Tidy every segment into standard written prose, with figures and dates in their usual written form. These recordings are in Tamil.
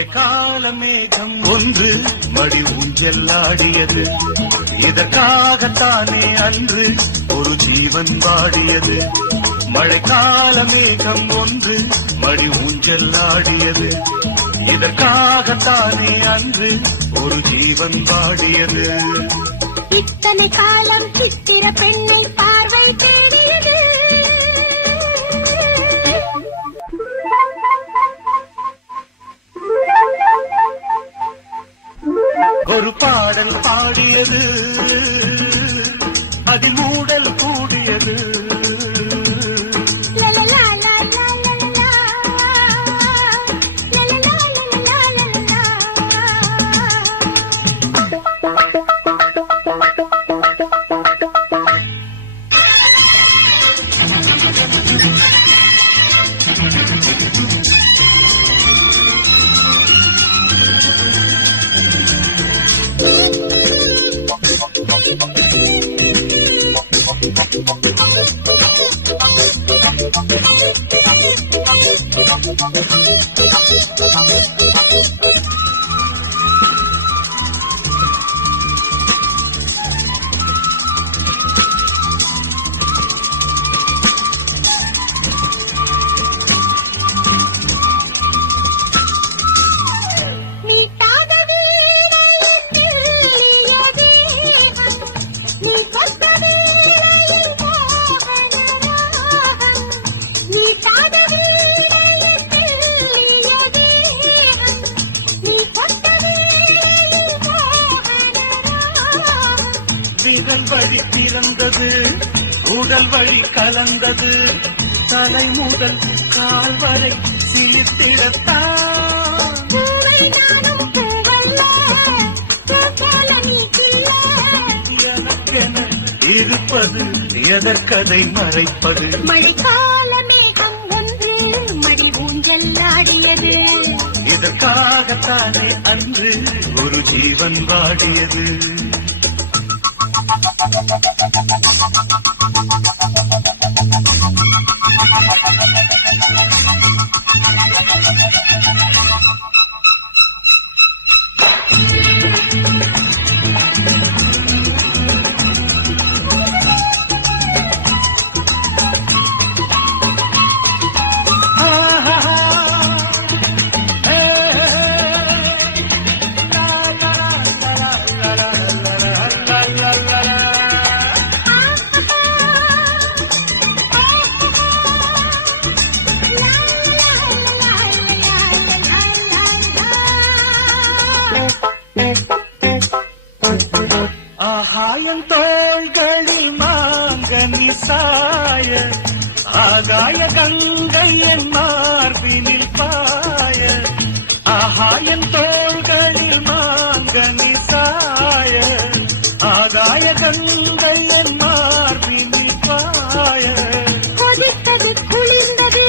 மழைக்கால மேகம் ஒன்று மடி ஊஞ்செல்லாடியது. இதற்காகத்தானே அன்று ஒரு ஜீவன் வாடியது. மழைக்கால மேகம் ஒன்று மடி ஊஞ்செல்லாடியது. இதற்காகத்தானே அன்று ஒரு ஜீவன் வாடியது. இத்தனை காலம் சித்திர பெண்ணை பார்வை தேடியது. ஒரு பாடல் பாடியது, அதில் மூடல் கூடியது. விரல் வழி பிறந்தது, உடல் வழி கலந்தது. தலை முதல் கால் வரை சிலிர்த்திடத்தான் எனக்கென இருப்பது எதற்கதை மறைப்பது. மழைக்கால மேகம் ஒன்று மடி ஊஞ்செல்லாடியது. இதற்காகத்தானே அன்று ஒரு ஜீவன் வாடியது. ஆகாயம் தோள்களில் மாங்கனி சாய, ஆகாய கங்கை என் மார்பினில் பாய. ஆகாயம் தோள்களில் மாங்கனி சாய, ஆகாய கங்கை என் மார்பினில் பாய. கொதித்தது குளிர்ந்தது,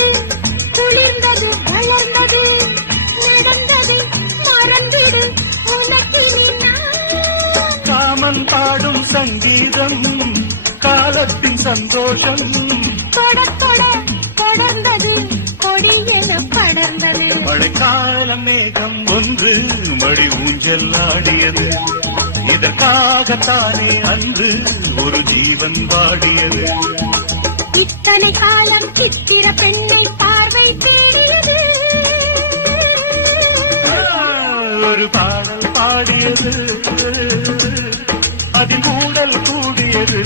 குளிர்ந்தது வளர்ந்தது. நடந்ததை மறந்திடு உனக்கு. காமன் பாடும் சங்கீதம் காலத்தின் சந்தோஷம். தொடர்ந்தது கொடியென படர்ந்தது. மழைக்கால மேகம் ஒன்று மடி ஊஞ்செல்லாடியது. இதற்காகத்தானே அன்று ஒரு ஜீவன் வாடியது. இத்தனை காலம் சித்திர பெண்ணை பார்வை தேடியது. ஒரு பாடல் பாடியது, அதில் மூடல் கூடியது.